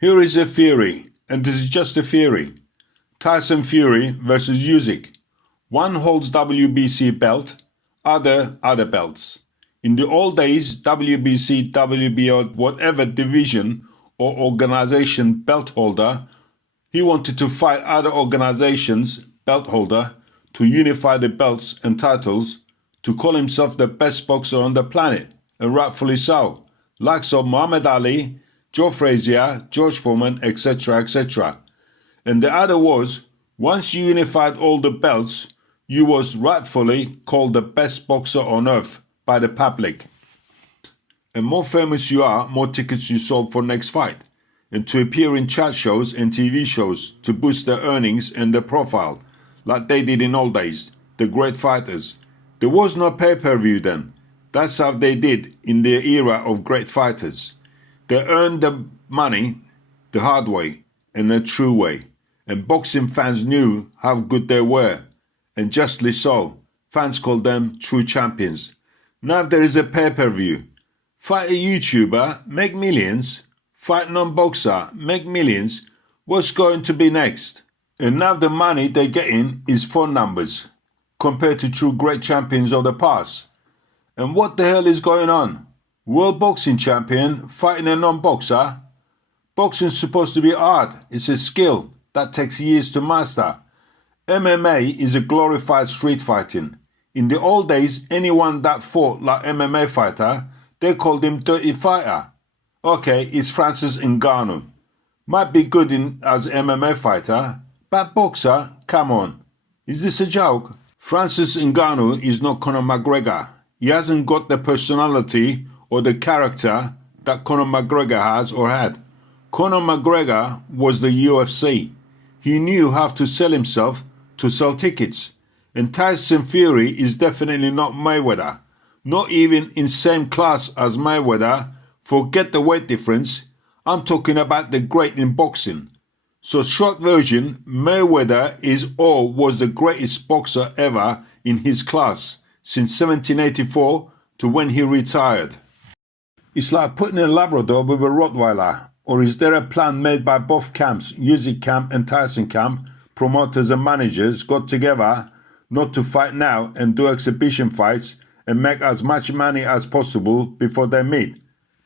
Here is a theory, and this is just a theory. Tyson Fury versus Usyk. One holds WBC belt, other belts. In the old days, WBC, WBO, whatever division or organization belt holder, he wanted to fight other organizations belt holder to unify the belts and titles to call himself the best boxer on the planet, and rightfully so. Likes of Muhammad Ali, Joe Frazier, George Foreman, etc., etc. And the other was, once you unified all the belts, you was rightfully called the best boxer on earth by the public. And more famous you are, more tickets you sold for next fight. And to appear in chat shows and TV shows to boost their earnings and their profile, like they did in old days, the great fighters. There was no pay-per-view then. That's how they did in the era of great fighters. They earned the money the hard way and the true way. And boxing fans knew how good they were. And justly so. Fans called them true champions. Now there is a pay-per-view. Fight a YouTuber, make millions. Fight non-boxer, make millions. What's going to be next? And now the money they're getting is phone numbers, compared to true great champions of the past. And what the hell is going on? World boxing champion fighting a non-boxer? Boxing's supposed to be art. It's a skill that takes years to master. MMA is a glorified street fighting. In the old days, anyone that fought like MMA fighter, they called him dirty fighter. Okay, it's Francis Ngannou. Might be good as MMA fighter, but boxer, come on. Is this a joke? Francis Ngannou is not Conor McGregor. He hasn't got the personality or the character that Conor McGregor has or had. Conor McGregor was the UFC. He knew how to sell himself to sell tickets. And Tyson Fury is definitely not Mayweather. Not even in same class as Mayweather. Forget the weight difference. I'm talking about the great in boxing. So short version, Mayweather is or was the greatest boxer ever in his class since 1784 to when he retired. It's like putting a Labrador with a Rottweiler. Or is there a plan made by both camps, Usyk camp and Tyson camp, promoters and managers got together not to fight now and do exhibition fights and make as much money as possible before they meet?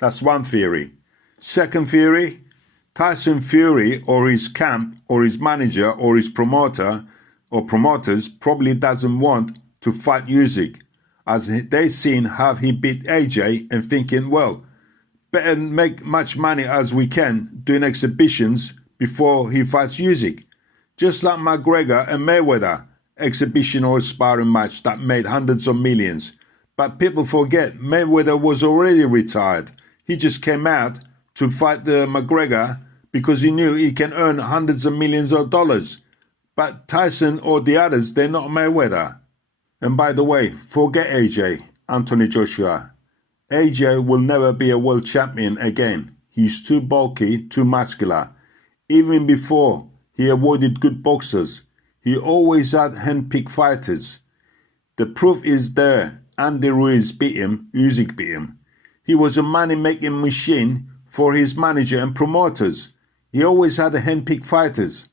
That's one theory. Second theory, Tyson Fury or his camp or his manager or his promoter or promoters probably doesn't want to fight Usyk, as they seen how he beat AJ and thinking, well, better make much money as we can doing exhibitions before he fights Usyk. Just like McGregor and Mayweather, exhibition or sparring match that made hundreds of millions. But people forget Mayweather was already retired. He just came out to fight the McGregor because he knew he can earn hundreds of millions of dollars. But Tyson or the others, they're not Mayweather. And by the way, forget AJ, Anthony Joshua. AJ will never be a world champion again. He's too bulky, too muscular. Even before, he avoided good boxers. He always had hand-picked fighters. The proof is there. Andy Ruiz beat him, Usyk beat him. He was a money-making machine for his manager and promoters. He always had hand-picked fighters.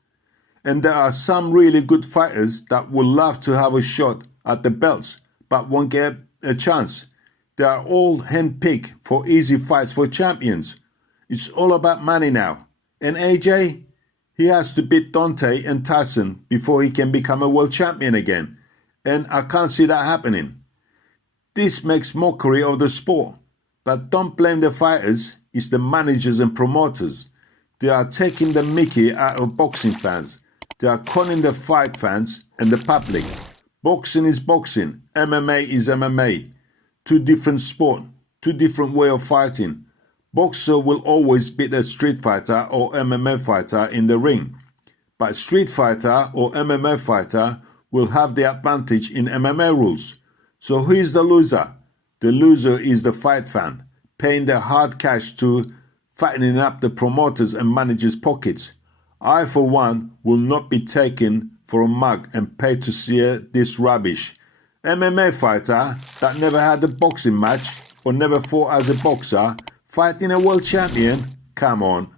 And there are some really good fighters that would love to have a shot at the belts, but won't get a chance. They are all hand-picked for easy fights for champions. It's all about money now. And AJ, he has to beat Dante and Tyson before he can become a world champion again. And I can't see that happening. This makes mockery of the sport. But don't blame the fighters, it's the managers and promoters. They are taking the mickey out of boxing fans. They are conning the fight fans and the public. Boxing is boxing, MMA is MMA. Two different sport, two different way of fighting. Boxer will always beat a street fighter or MMA fighter in the ring. But street fighter or MMA fighter will have the advantage in MMA rules. So who is the loser? The loser is the fight fan, paying the hard cash to fattening up the promoters and managers' pockets. I, for one, will not be taken for a mug and paid to see this rubbish. MMA fighter that never had a boxing match or never fought as a boxer, fighting a world champion? Come on.